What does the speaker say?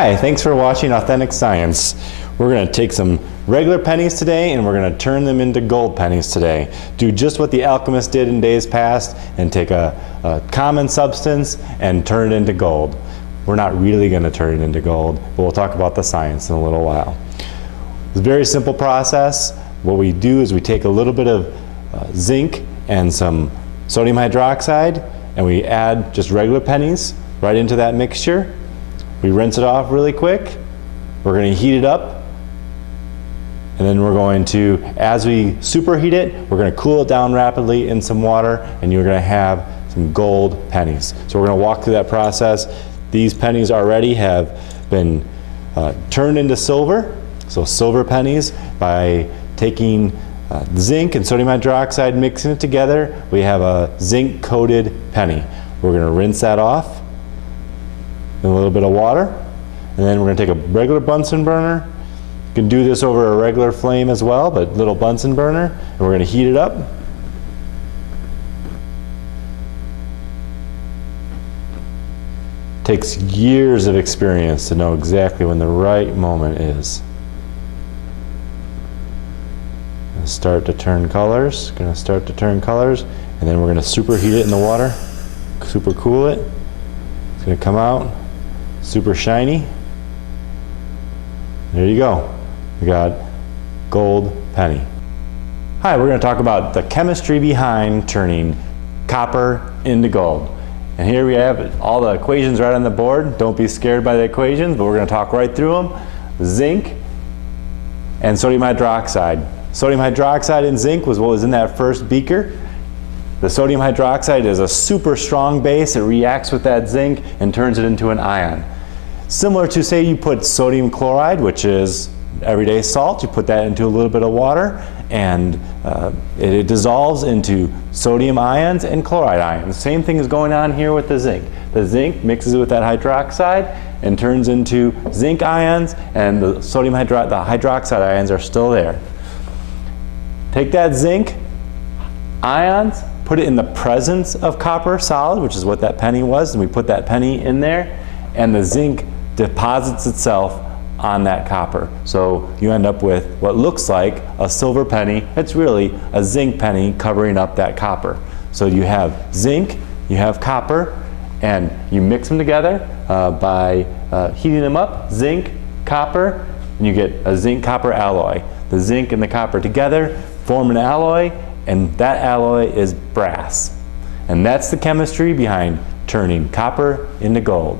Hi, thanks for watching Authentic Science. We're going to take some regular pennies today and we're going to turn them into gold pennies today. Do just what the alchemists did in days past and take a common substance and turn it into gold. We're not really going to turn it into gold, but we'll talk about the science in a little while. It's a very simple process. What we do is we take a little bit of zinc and some sodium hydroxide and we add just regular pennies right into that mixture. We rinse it off really quick. We're going to heat it up. And then we're going to, as we superheat it, we're going to cool it down rapidly in some water and you're going to have some gold pennies. So we're going to walk through that process. These pennies already have been turned into silver. So silver pennies, by taking zinc and sodium hydroxide, mixing it together, we have a zinc coated penny. We're going to rinse that off in a little bit of water, and then we're going to take a regular Bunsen burner. You can do this over a regular flame as well, but little Bunsen burner, and we're going to heat it up. Takes years of experience to know exactly when the right moment is. Start to turn colors, and then we're going to superheat it in the water, super cool it. It's going to come out super shiny. There you go. We got gold penny. Hi, we're going to talk about the chemistry behind turning copper into gold. And here we have all the equations right on the board. Don't be scared by the equations, but we're going to talk right through them. Zinc and sodium hydroxide. Sodium hydroxide and zinc was what was in that first beaker. The sodium hydroxide is a super strong base. It reacts with that zinc and turns it into an ion. Similar to, say, you put sodium chloride, which is everyday salt, you put that into a little bit of water and it dissolves into sodium ions and chloride ions. Same thing is going on here with the zinc. The zinc mixes with that hydroxide and turns into zinc ions, and the hydroxide ions are still there. Take that zinc ions, put it in the presence of copper solid, which is what that penny was, and we put that penny in there, and the zinc deposits itself on that copper. So you end up with what looks like a silver penny. It's really a zinc penny covering up that copper. So you have zinc, you have copper, and you mix them together by heating them up, zinc, copper, and you get a zinc-copper alloy. The zinc and the copper together form an alloy, and that alloy is brass. And that's the chemistry behind turning copper into gold.